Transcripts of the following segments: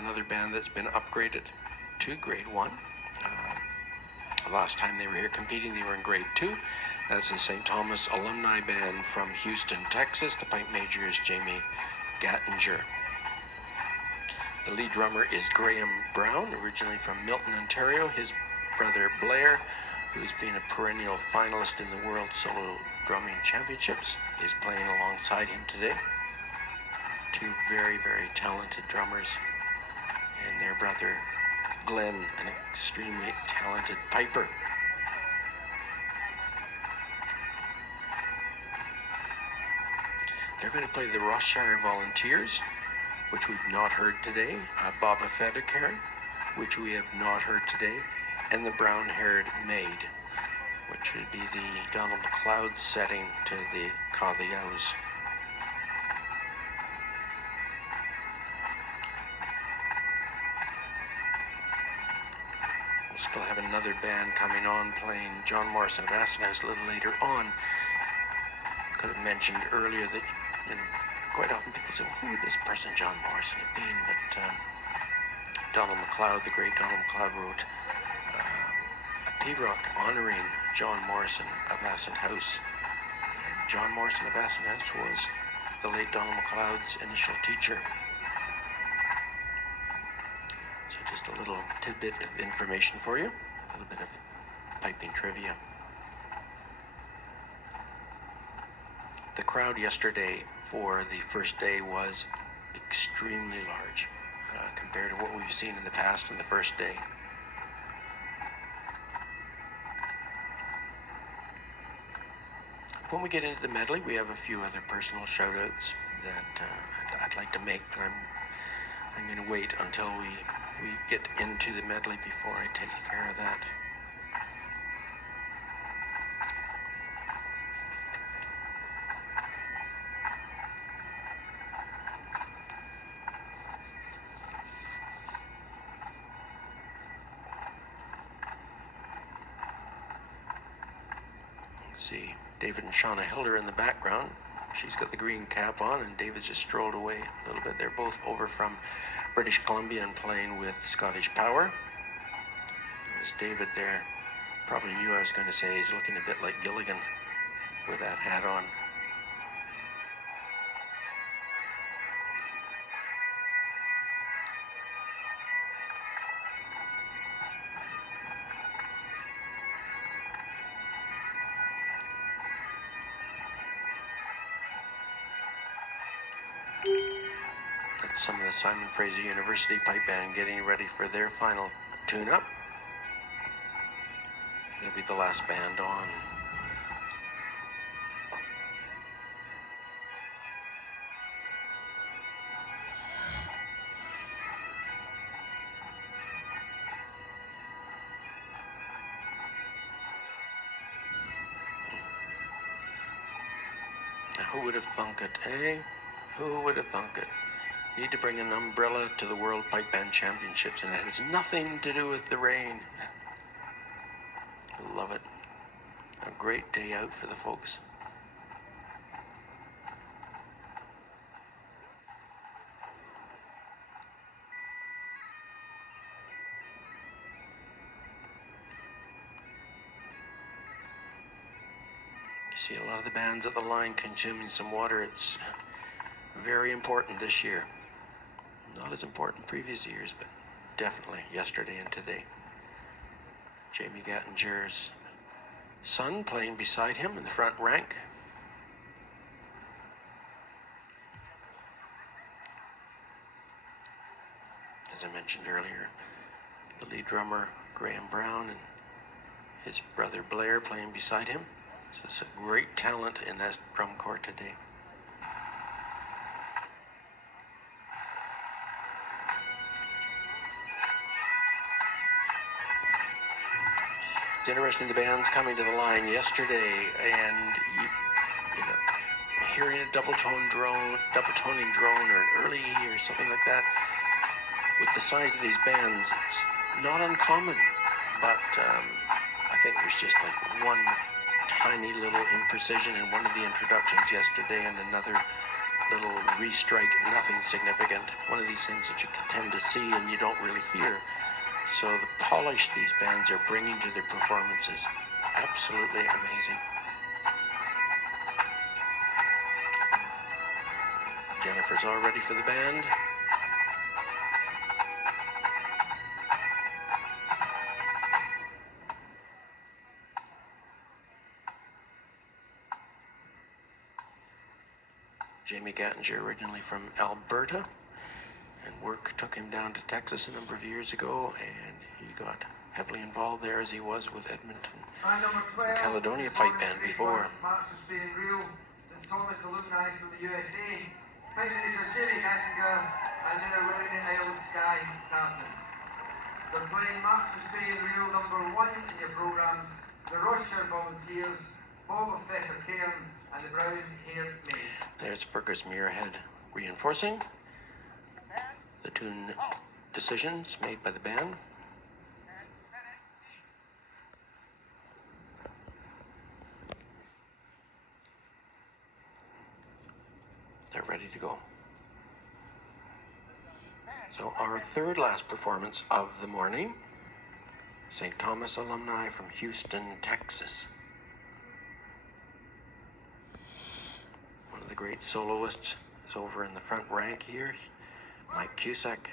another band that's been upgraded to grade 1. Last time they were here competing, they were in grade 2. That's the St. Thomas Alumni Band from Houston, Texas. The pipe major is Jamie Gattinger. The lead drummer is Graham Brown, originally from Milton, Ontario. His brother Blair, who's been a perennial finalist in the World Solo Drumming Championships, is playing alongside him today. Two very, very talented drummers, and their brother Glenn, an extremely talented piper. They're going to play the Rossshire Volunteers, which we've not heard today, Baba Fedekern, which we have not heard today, and the Brown-Haired Maid, which would be the Donald McLeod setting to the Ca the Yows. We'll still have another band coming on playing John Morrison of Acid House a little later on. Could have mentioned earlier that quite often people say, well, who would this person John Morrison have been? But Donald McLeod, the great Donald McLeod, wrote a pibroch honoring John Morrison of Acid House. And John Morrison of Acid House was the late Donald McLeod's initial teacher. So just a little tidbit of information for you, a little bit of piping trivia. The crowd yesterday for the first day was extremely large compared to what we've seen in the past on the first day. When we get into the medley, we have a few other personal shout-outs that I'd like to make, but I'm going to wait until we get into the medley before I take care of that. See David and Shauna Hilder in the background. She's got the green cap on, and David just strolled away a little bit. They're both over from British Columbia and playing with Scottish Power. There's David there. Probably knew I was going to say he's looking a bit like Gilligan with that hat on. Some of the Simon Fraser University Pipe Band getting ready for their final tune-up. They'll be the last band on. Now, who would have thunk it, eh? Who would have thunk it? Need to bring an umbrella to the World Pipe Band Championships, and it has nothing to do with the rain. Love it. A great day out for the folks. You see a lot of the bands at the line consuming some water. It's very important this year. Not as important previous years, but definitely yesterday and today. Jamie Gattinger's son playing beside him in the front rank. As I mentioned earlier, the lead drummer, Graham Brown, and his brother Blair playing beside him. So it's a great talent in that drum corps today. It's interesting, the bands coming to the line yesterday, and you know, hearing a double toning drone or an early E or something like that. With the size of these bands, it's not uncommon, but I think there's just like one tiny little imprecision in one of the introductions yesterday, and another little restrike, nothing significant. One of these things that you tend to see and you don't really hear. So the polish these bands are bringing to their performances, absolutely amazing. Jennifer's all ready for the band. Jamie Gattinger, originally from Alberta, and work took him down to Texas a number of years ago, and he got heavily involved there as he was with Edmonton Caledonia Pipe Band before. Masters being real, St. Thomas alumni from the USA. Pioneers Jamie Gattinger and then wearing the Isle of Skye tartan. They're playing Masters being real #1 in your programs. The Rochester Volunteers, Bob of Fetter Cairn, and the Brown Haired Maid. There's Burgers Muirhead reinforcing the tune decisions made by the band. They're ready to go. So our third last performance of the morning, St. Thomas alumni from Houston, Texas. One of the great soloists is over in the front rank here, Mike Cusack.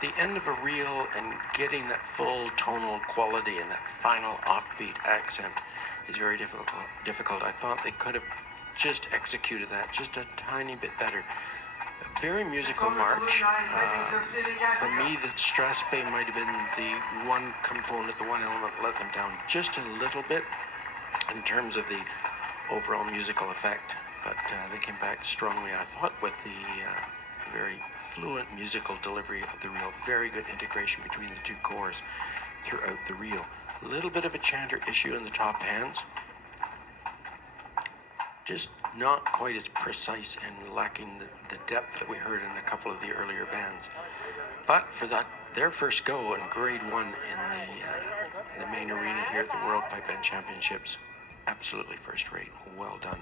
the end of a reel and getting that full tonal quality and that final offbeat accent is very difficult. I thought they could have just executed that just a tiny bit better. A very musical march. For me, the Strathspey might have been the one component, the one element that let them down just a little bit in terms of the overall musical effect. But they came back strongly, I thought, with the very fluent musical delivery of the reel. Very good integration between the two cores throughout the reel. A little bit of a chanter issue in the top hands. Just not quite as precise and lacking the depth that we heard in a couple of the earlier bands. But for that, their first go in grade 1 in the main arena here at the World Pipe Band Championships, absolutely first rate. Well done.